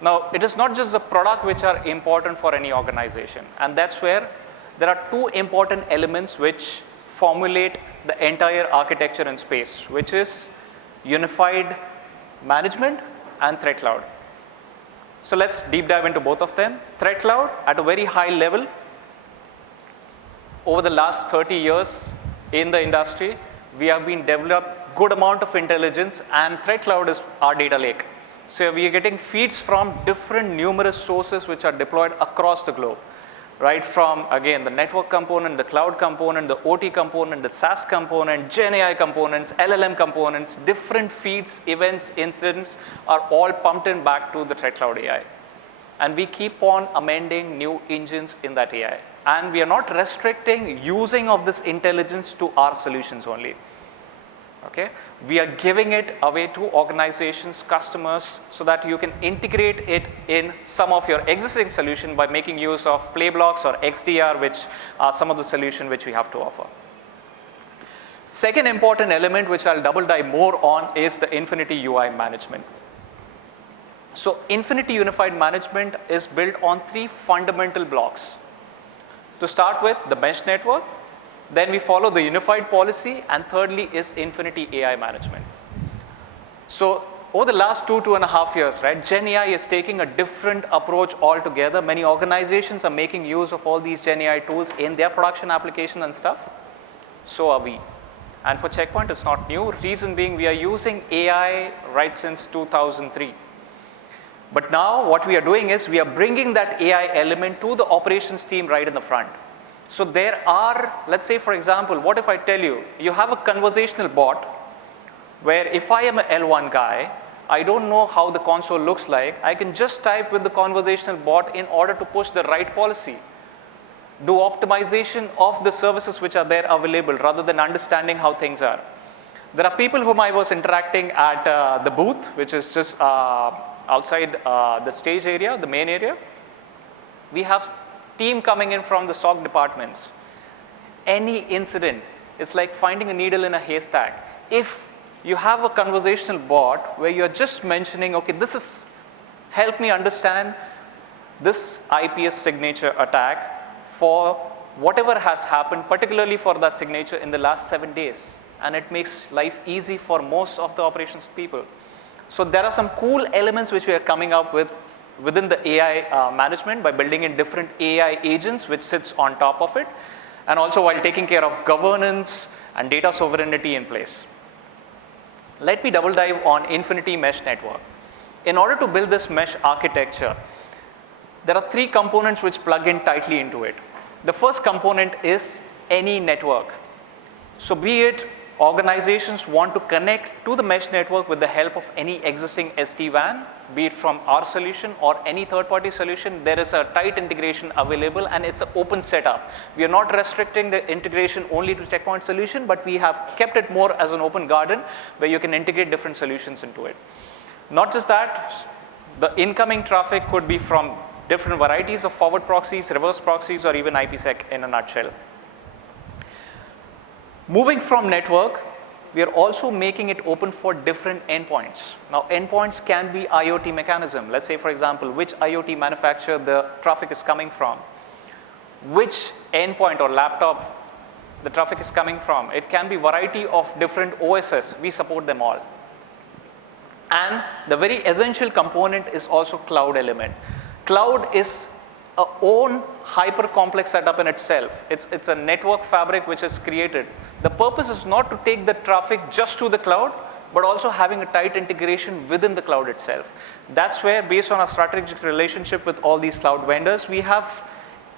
Now, it is not just the product which are important for any organization, and that's where there are two important elements which formulate the entire architecture in space, which is unified management and threat cloud. So let's deep dive into both of them. Threat cloud at a very high level. Over the last 30 years in the industry, we have been developed good amount of intelligence, and threat cloud is our data lake. So we are getting feeds from different numerous sources which are deployed across the globe, right from, again, the network component, the cloud component, the OT component, the SaaS component, Gen AI components, LLM components, different feeds, events, incidents are all pumped in back to the threat cloud AI. And we keep on amending new engines in that AI. And we are not restricting using of this intelligence to our solutions only. Okay? We are giving it away to organizations, customers, so that you can integrate it in some of your existing solution by making use of Playblocks or XDR, which are some of the solution which we have to offer. Second important element which I'll double dive more on is the Infinity UI management. So Infinity Unified Management is built on three fundamental blocks. To start with, the mesh network, then we follow the unified policy, and thirdly is Infinity AI management. So over the last 2.5 years, right, Gen AI is taking a different approach altogether. Many organizations are making use of all these Gen AI tools in their production application and stuff. So are we. And for Checkpoint, it's not new. Reason being, we are using AI right since 2003. But now what we are doing is we are bringing that AI element to the operations team right in the front. So there are, let's say for example, what if I tell you, you have a conversational bot where if I am a L1 guy, I don't know how the console looks like, I can just type with the conversational bot in order to push the right policy. Do optimization of the services which are there available rather than understanding how things are. There are people whom I was interacting at the booth, which is just outside the stage area, the main area. We have team coming in from the SOC departments. Any incident is like finding a needle in a haystack. If you have a conversational bot where you're just mentioning, okay, this is, help me understand this IPS signature attack for whatever has happened, particularly for that signature in the last 7 days. And it makes life easy for most of the operations people. So there are some cool elements which we are coming up with within the AI management by building in different AI agents which sits on top of it, and also while taking care of governance and data sovereignty in place. Let me double dive on Infinity Mesh Network. In order to build this mesh architecture, there are three components which plug in tightly into it. The first component is any network. So be it organizations want to connect to the mesh network with the help of any existing SD-WAN, be it from our solution or any third-party solution, there is a tight integration available and it's an open setup. We are not restricting the integration only to Checkpoint solution, but we have kept it more as an open garden where you can integrate different solutions into it. Not just that, the incoming traffic could be from different varieties of forward proxies, reverse proxies, or even IPsec in a nutshell. Moving from network, we are also making it open for different endpoints. Now, endpoints can be IoT mechanism. Let's say, for example, which IoT manufacturer the traffic is coming from, which endpoint or laptop the traffic is coming from. It can be variety of different OSs. We support them all. And the very essential component is also cloud element. Cloud is a own hyper complex setup in itself. It's a network fabric which is created. The purpose is not to take the traffic just to the cloud, but also having a tight integration within the cloud itself. That's where, based on our strategic relationship with all these cloud vendors, we have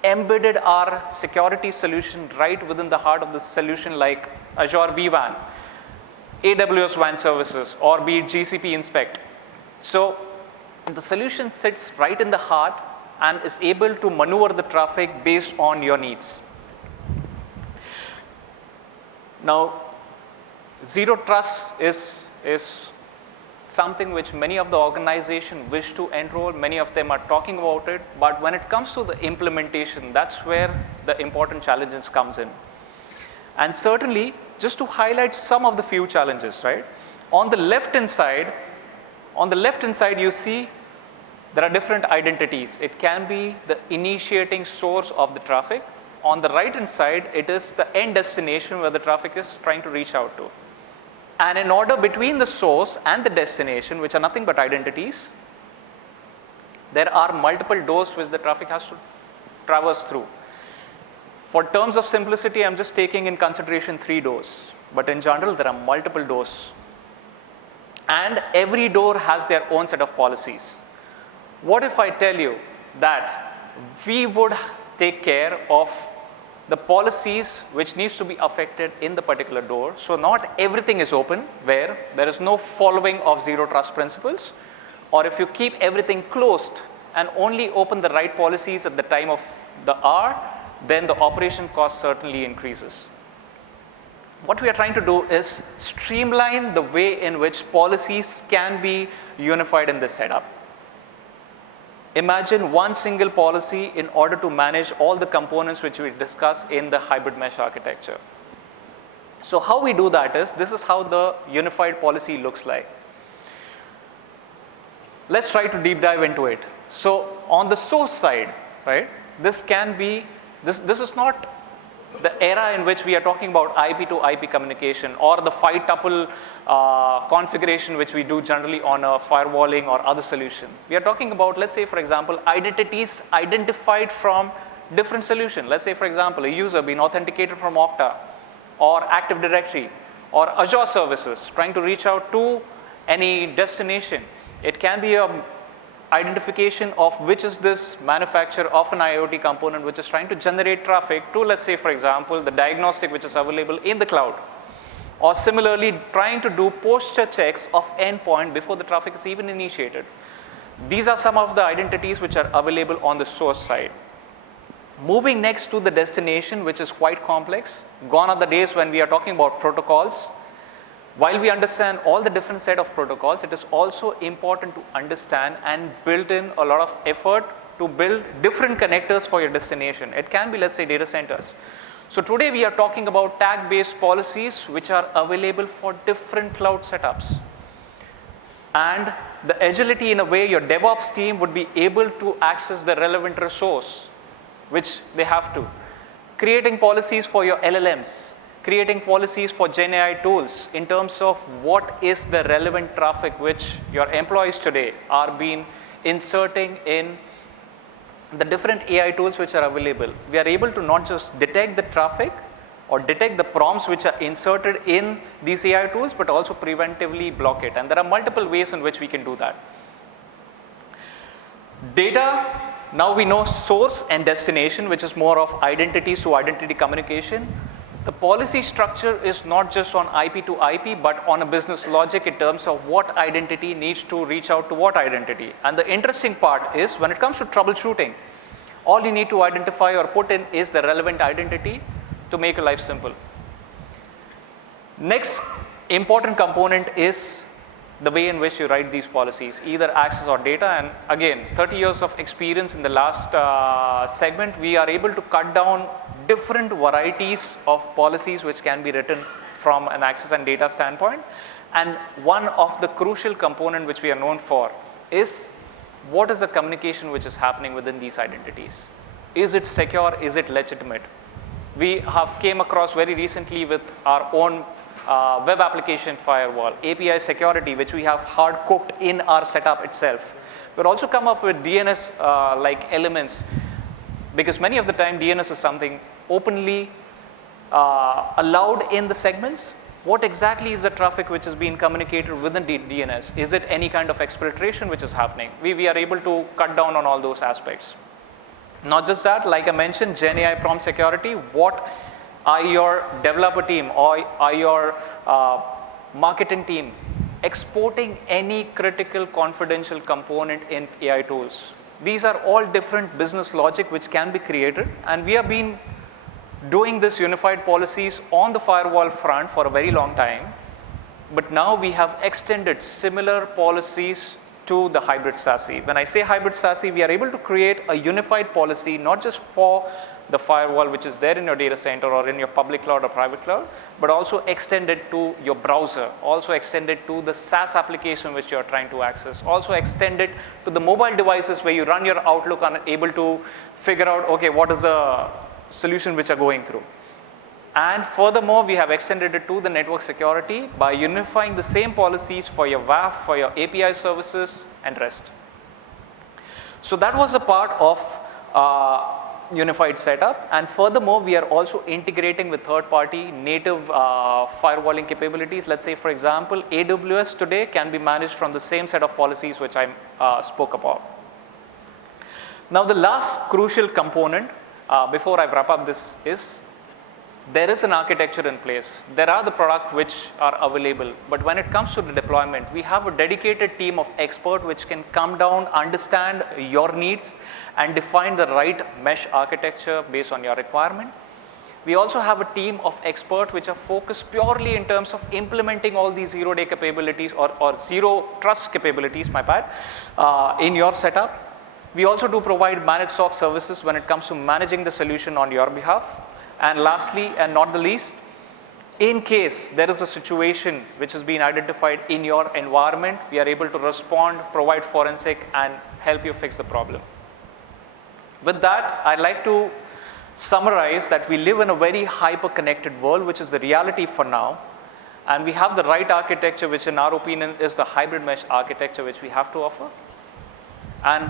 embedded our security solution right within the heart of the solution, like Azure vWAN, AWS WAN services, or be it GCP Inspect. So the solution sits right in the heart and is able to maneuver the traffic based on your needs. Now, zero trust is something which many of the organizations wish to enroll. Many of them are talking about it, but when it comes to the implementation, that's where the important challenges comes in. And certainly, just to highlight some of the few challenges, right? On the left-hand side, On the left hand side, you see there are different identities. It can be the initiating source of the traffic. On the right hand side, it is the end destination where the traffic is trying to reach out to. And in order between the source and the destination, which are nothing but identities, there are multiple doors which the traffic has to traverse through. For terms of simplicity, I'm just taking in consideration 3 doors. But in general, there are multiple doors. And every door has their own set of policies. What if I tell you that we would take care of the policies which needs to be affected in the particular door? So not everything is open, where there is no following of zero trust principles, or if you keep everything closed and only open the right policies at the time of the hour, then the operation cost certainly increases. What we are trying to do is streamline the way in which policies can be unified in this setup. Imagine one single policy in order to manage all the components which we discuss in the hybrid mesh architecture. So how we do that is, this is how the unified policy looks like. Let's try to deep dive into it. So on the source side, right, this can be, this is not the era in which we are talking about IP to IP communication or the 5-tuple configuration which we do generally on a firewalling or other solution. We are talking about, let's say for example, identities identified from different solution. Let's say for example, a user being authenticated from Okta or Active Directory or Azure services trying to reach out to any destination. It can be a identification of which is this manufacturer of an IoT component which is trying to generate traffic to, let's say for example, the diagnostic which is available in the cloud, or similarly trying to do posture checks of endpoint before the traffic is even initiated. These are some of the identities which are available on the source side. Moving next to the destination, which is quite complex. Gone are the days when we are talking about protocols. While we understand all the different set of protocols, it is also important to understand and build in a lot of effort to build different connectors for your destination. It can be, let's say, data centers. So today we are talking about tag-based policies which are available for different cloud setups. And the agility, in a way, your DevOps team would be able to access the relevant resource which they have to. Creating policies for your LLMs, creating policies for GenAI tools in terms of what is the relevant traffic which your employees today are being inserting in the different AI tools which are available. We are able to not just detect the traffic or detect the prompts which are inserted in these AI tools, but also preventively block it. And there are multiple ways in which we can do that. Data, now we know source and destination, which is more of identities to identity communication. The policy structure is not just on IP to IP, but on a business logic in terms of what identity needs to reach out to what identity. And the interesting part is when it comes to troubleshooting, all you need to identify or put in is the relevant identity to make your life simple. Next important component is the way in which you write these policies, either access or data. And again, 30 years of experience in the last segment, we are able to cut down different varieties of policies which can be written from an access and data standpoint. And one of the crucial component which we are known for is what is the communication which is happening within these identities. Is it secure? Is it legitimate? We have came across very recently with our own web application firewall, API security, which we have hard cooked in our setup itself. We'll also come up with DNS like elements, because many of the time DNS is something openly allowed in the segments. What exactly is the traffic which is being communicated within DNS? Is it any kind of exfiltration which is happening? We are able to cut down on all those aspects. Not just that, like I mentioned, GenAI prompt security, what are your developer team or are your marketing team exporting any critical confidential component in AI tools? These are all different business logic which can be created, and we have been doing this unified policies on the firewall front for a very long time, but now we have extended similar policies to the hybrid SASE. When I say hybrid SASE, we are able to create a unified policy not just for the firewall which is there in your data center or in your public cloud or private cloud, but also extend it to your browser, also extend it to the SaaS application which you're trying to access, also extend it to the mobile devices where you run your Outlook and are able to figure out, okay, what is the solution which are going through. And furthermore, we have extended it to the network security by unifying the same policies for your WAF, for your API services and REST. So that was a part of unified setup, and furthermore we are also integrating with third-party native firewalling capabilities. Let's say, for example, AWS today can be managed from the same set of policies which I spoke about. Now the last crucial component before I wrap up this is there is an architecture in place. There are the products which are available, but when it comes to the deployment, we have a dedicated team of experts which can come down, understand your needs and define the right mesh architecture based on your requirement. We also have a team of experts which are focused purely in terms of implementing all these zero-day capabilities or zero trust capabilities, in your setup. We also do provide managed SOC services when it comes to managing the solution on your behalf. And lastly, and not the least, in case there is a situation which has been identified in your environment, we are able to respond, provide forensic, and help you fix the problem. With that, I'd like to summarize that we live in a very hyper-connected world, which is the reality for now. And we have the right architecture, which in our opinion is the hybrid mesh architecture which we have to offer. And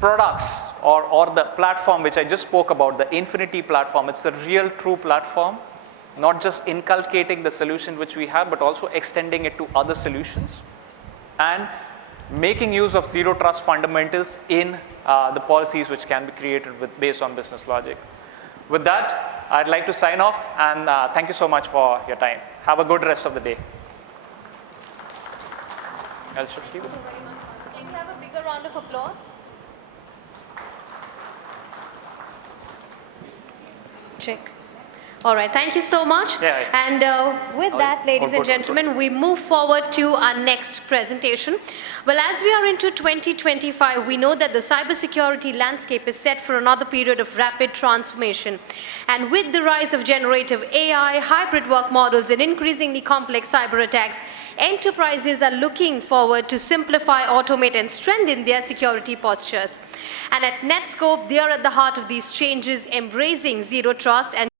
products or the platform which I just spoke about, the Infinity platform, it's the real true platform, not just inculcating the solution which we have, but also extending it to other solutions and making use of zero trust fundamentals in the policies which can be created based on business logic. With that, I'd like to sign off, and thank you so much for your time. Have a good rest of the day. Thank you very much. Can we have a bigger round of applause? Check. All right, thank you so much. Yeah. And with that, ladies and gentlemen, we move forward to our next presentation. Well, as we are into 2025, we know that the cybersecurity landscape is set for another period of rapid transformation. And with the rise of generative AI, hybrid work models, and increasingly complex cyber attacks, enterprises are looking forward to simplify, automate, and strengthen their security postures. And at Netskope, they are at the heart of these changes, embracing zero trust and